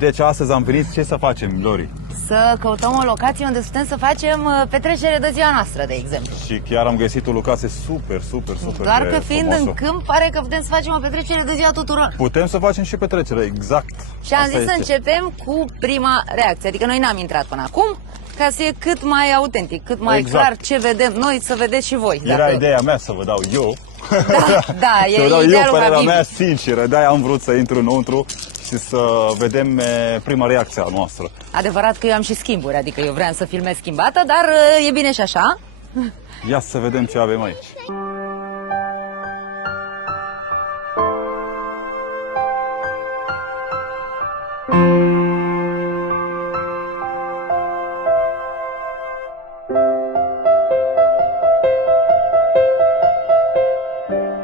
Deci astăzi am venit, ce să facem, Lori? Să căutăm o locație unde putem să facem petrecere de ziua noastră, de exemplu. Și chiar am găsit o locație super Doar că fiind frumoasă. în câmp, pare că putem să facem o petrecere de ziua tuturor. Putem să facem și petrecere, exact. Și am Asta zis să este. începem cu prima reacție. Adică noi n-am intrat până acum, ca să e cât mai autentic, cât mai Exact. clar ce vedem noi, să vedeți și voi. Era ideea mea să vă dau eu. Da, Să vă dau e eu idealul părerea Habibi. mea sinceră. De-aia am vrut să intru înăuntru și să vedem prima reacție a noastră. Adevărat că eu am și schimburi, adică eu vreau să filmez schimbată, dar e bine și așa. Ia să vedem ce avem aici.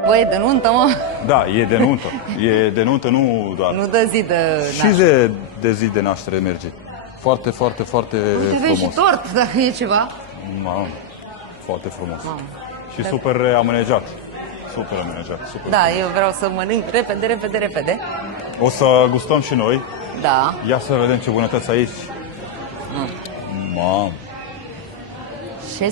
Băi, de nuntă, mă. Da, e de nuntă. E de nuntă, nu doar. Nu dă zi de... Și de zi de naștere merge. Foarte, foarte, foarte Uite, vezi și frumos. tort, dacă e ceva. Mamă, foarte frumos. Mamă. Și super amenajat. Super amenajat. Super. Da, eu vreau să mănânc repede. O să gustăm și noi. Da. Ia să vedem ce bunătăți aici. Mamă. Și hai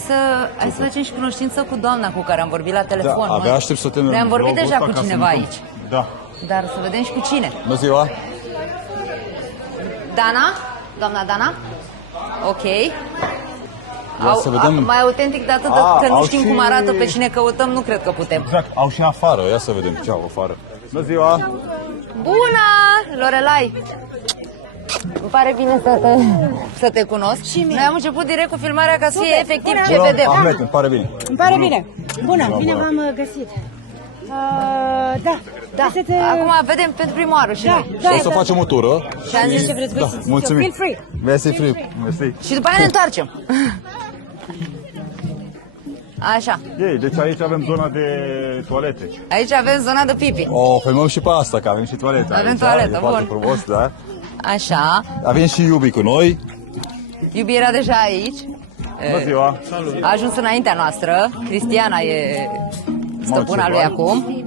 să facem și cunoștință cu doamna cu care am vorbit la telefon. Da, abia măi. aștept să termin Noi am vorbit vlogul deja ăsta cu ca să cineva mâncăm. aici. Da. Dar să vedem și cu cine. Bună ziua. Dana? Doamna Dana? Ok. Să vedem. Mai autentic de atât, că nu au știm și- cum arată pe cine căutăm, nu cred că putem. Exact, au și afară. Ia să vedem ce au afară. Bună ziua. Bună, Lorelai! Îmi pare bine să te cunosc. Și mie. Noi am început direct cu filmarea ca să fie efectiv ce Bună, vedem. Ahmet, îmi pare bine. Îmi pare bine. Bună, Bună, bine bună. v-am găsit. Da. Da. Sunteți, Acum vedem pentru prima oară și noi. da, O să facem o tură. Și am zis, ce vreți voi Da, să mulțumim. Feel free. Mersi, free. Mersi. și după aia ne întoarcem. Așa, Ei, deci aici avem zona de toalete. aici avem zona de pipi. O filmăm și pe asta, că avem și toaletă. Avem aici, toaletă, e foarte bun. frumos, da. Așa, Avem și iubii cu noi. Iubi era deja aici. Bună ziua. A ajuns înaintea noastră. Cristiana e stăpâna lui acum.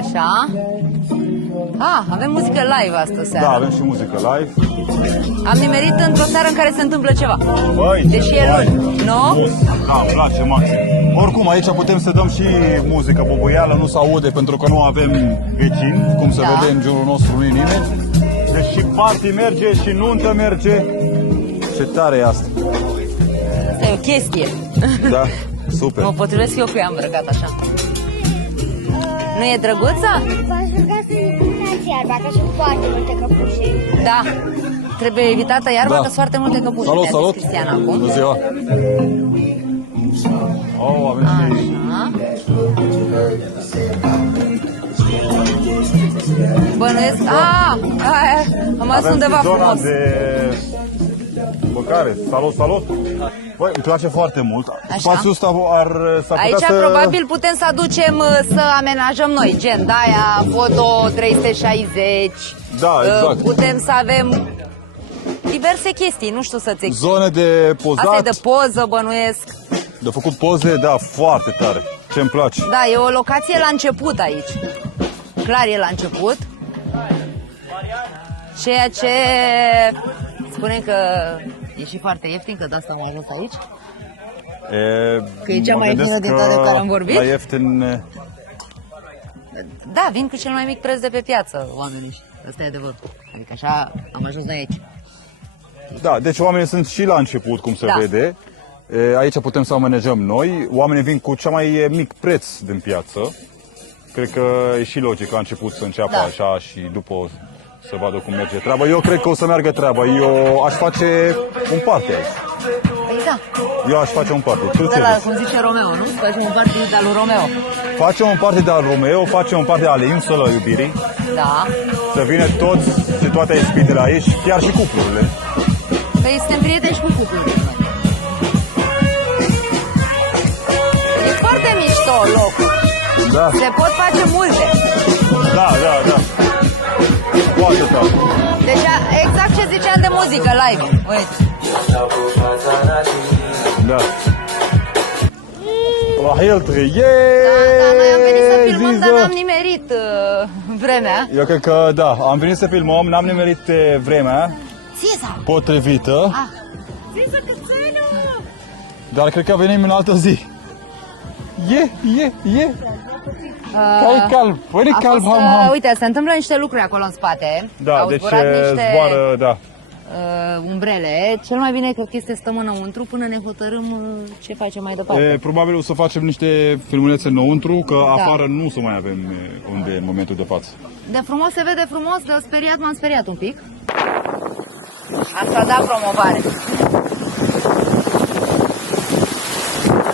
Așa. Avem muzică live astă seară. Da, avem și muzică live. Am nimerit într-o seară în care se întâmplă ceva. Băi, Deși e luni, nu? Da, îmi place maxim. Oricum, aici putem să dăm și muzică bubuială, nu se aude pentru că nu avem vecini, cum se Da. vede în jurul nostru, nu-i nimeni. Deci și party merge, și nuntă merge. Ce tare e asta. Asta e o chestie. Da, super. Mă potrivesc eu cu ea îmbrăcat așa. Nu e drăguță? V-aș ruga să evitați iarba, că sunt foarte multe căpușe. Da. Trebuie evitată iarba, Da. că sunt foarte multe căpușe. Salut, mi-a zis salut. Cristiana acum. Bună ziua. Oh, avem și... Așa. Bănuiesc... am ajuns Avem undeva și zona frumos. de mâncare. Salut, salut! Băi, îmi place foarte mult. Spațiul ăsta s-ar putea Aici să... probabil putem să aducem, să amenajăm noi, gen de-aia, foto 360. Da, exact. Putem să avem diverse chestii, nu știu să-ți explic. Zone de pozat, Asta e de poză, bănuiesc. de făcut poze, da, foarte tare. Ce-mi place. Da, e o locație la început aici. Clar e la început. Ceea ce spune că e și foarte ieftin, că de asta am ajuns aici. Că e cea mă mai gândesc ieftină din că toate care am vorbit? La ieftin... Da, vin cu cel mai mic preț de pe piață oamenii. Asta e adevărul. Adică așa am ajuns noi aici. Da, deci oamenii sunt și la început, cum se Da. vede. Aici putem să manejăm noi. Oamenii vin cu cea mai mic preț din piață. Cred că e și logic la început să înceapă Da. așa și după să vadă cum merge treaba. Eu cred că o să meargă treaba. Eu aș face un party aici. Păi da, Eu aș face un party. Tu ce de la, zici? cum zice Romeo, nu? Facem un party de-al lui Romeo. Facem un party de al Romeo, facem un party ale Insulă Iubirii. Da. Să vină toți și toate ispitele aici, chiar și cuplurile. Păi suntem prieteni și cu cuplul. E foarte mișto locul. Da, Se pot face multe. da, da, da. Foarte tare. Deci exact ce ziceam de muzică live. Uite. Da. La Heltri, Da, noi am venit să filmăm, dar Ziză. n-am nimerit vremea. Eu cred că da, am venit să filmăm, n-am nimerit vremea Țiza! potrivită, Țiza cățelul! dar cred că venim în altă zi. Care calb? Păi A calb, fost, ham. uite, se întâmplă niște lucruri acolo în spate. Da, Au deci zburat niște zboară, da. umbrele. Cel mai bine cred că este stăm înăuntru până ne hotărâm ce facem mai departe. Probabil o să facem niște filmulețe înăuntru, că afară nu o să mai avem unde în momentul de față. De frumos se vede frumos, de speriat m-am speriat un pic. Asta da promovare.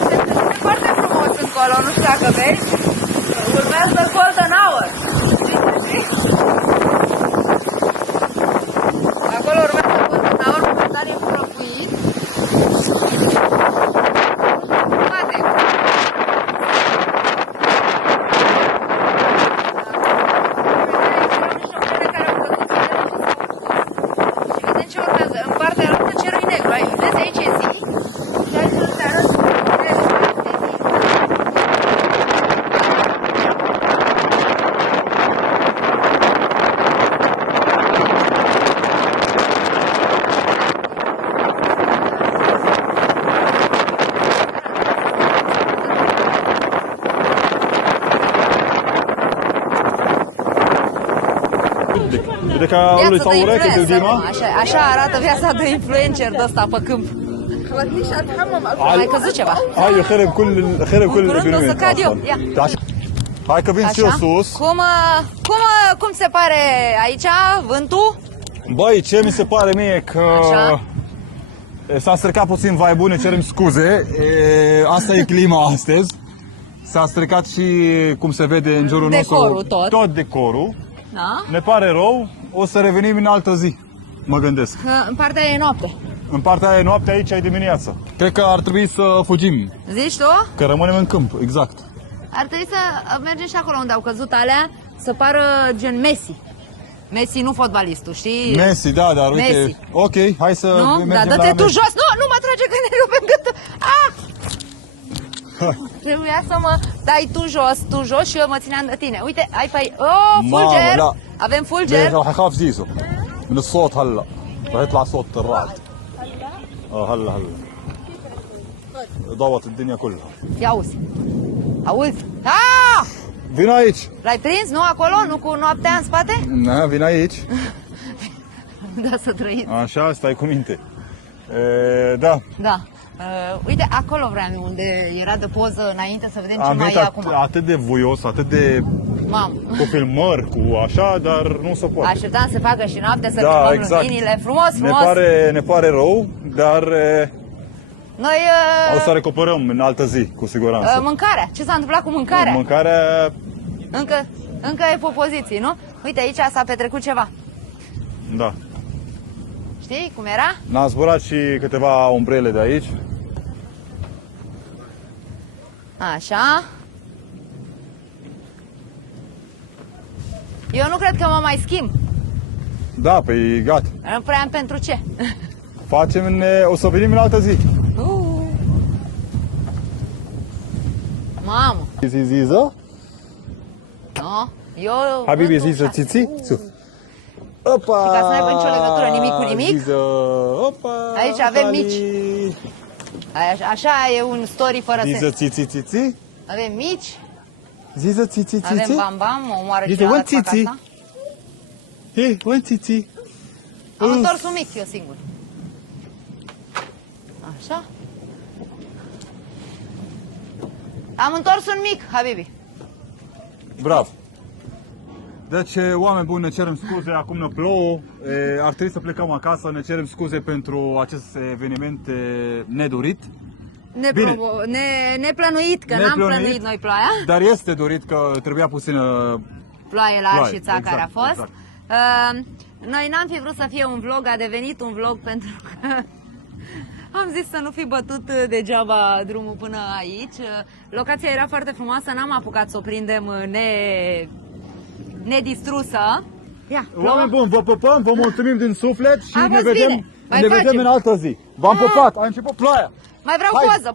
Este foarte frumos încolo, nu știu dacă vezi. Urmează Golden Hour. Știi? Acolo urmează Golden Hour, momentan e prăfuit. Poate. Ce urmează? În partea altă cerul e negru. Ai, vezi aici e zi. Și aici te arăt De ca lui viața sau de ureche de influencer. Dima. Așa arată viața de influencer de ăsta pe câmp. Ai căzut ceva. Hai, eu خرب كل curând o să cad eu. Ia. Hai că vin și eu Așa? sus. Cum se pare aici vântul? Băi, ce mi se pare mie că Așa. s-a stricat puțin vibe-ul, ne cerem scuze. Asta e clima astăzi. S-a stricat și cum se vede în jurul Decorul nostru tot. decorul. Da? Ne pare rău, o să revenim în altă zi. Mă gândesc. Că în partea e noapte. În partea aia e noapte, aici e dimineața. Cred că ar trebui să fugim, Zici tu? că rămânem în câmp, exact. Ar trebui să mergem și acolo unde au căzut alea, să pară gen Messi. Messi, nu fotbalistul, știi? Messi, da, dar uite. Messi. Ok, hai să Nu? mergem Da, la dă-te tu Messi. jos! Nu mă trage că ne rupem gâtul! Ah! Trebuia să mă dai tu jos și eu mă țineam de tine. Uite, ai pe oh, fulger! لا. Avem ليه fulger! راح يخاف زيزو من الصوت هلا راح يطلع صوت الرعد هلا ضوت الدنيا كلها Ia auzi! Auzi! Ah! vin aici L-ai prins? Nu acolo? Nu cu noaptea în spate? Na, vin aici Da, să trăiți. așa, stai cu minte da, Da. Uite, acolo vreau eu, unde era de poză înainte, să vedem ce am mai venit e acum. atât de voios, atât de Mamă. cu filmări, cu așa, dar nu se poate. Așteptam să facă și noapte, să Da, filmăm exact. luminile. Frumos, Ne frumos. ne pare rău, dar Noi, o să recuperăm în altă zi, cu siguranță. mâncarea. Ce s-a întâmplat cu mâncarea? Mâncarea, Încă e pe poziții, nu? Uite, aici s-a petrecut ceva. da. Știi cum era? N-a zburat și câteva umbrele de aici. Așa. Eu nu cred că mă mai schimb. Da, păi gata. Nu prea am pentru ce. O să venim în altă zi. Mamă. Ziză? No? Eu... Habibi, vântul ziză, șase. țiți? Opa! Și ca să nu aibă nicio legătură nimic cu nimic. Ziză, opa! Aici avem Dani. mici. Așa e un story fără Ziză, sens. țiți? Avem mici, Ziză, țiți? avem bam-bam, omoară Uite, cineva un să facă țiți. asta. Hei, un țiți. Am întors un mic eu singur. Așa. Am întors un mic, Habibi. Bravo. Deci, oameni buni, ne cerem scuze, acum ne plouă, ar trebui să plecăm acasă, ne cerem scuze pentru acest eveniment nedorit. Neplănuit, că n-am plănuit noi ploaia. Dar este dorit că trebuia puțină... Ploaie la Ploaie, Arșița exact, care a fost. exact. Noi n-am fi vrut să fie un vlog, a devenit un vlog pentru că am zis să nu fi bătut degeaba drumul până aici. Locația era foarte frumoasă, n-am apucat să o prindem nedistrusă. Ia, Oameni buni, vă pupăm, vă mulțumim din suflet și A ne fost vedem, bine. Mai ne facem. vedem în altă zi. V-am pupat, a început ploaia. mai vreau Hai. poză.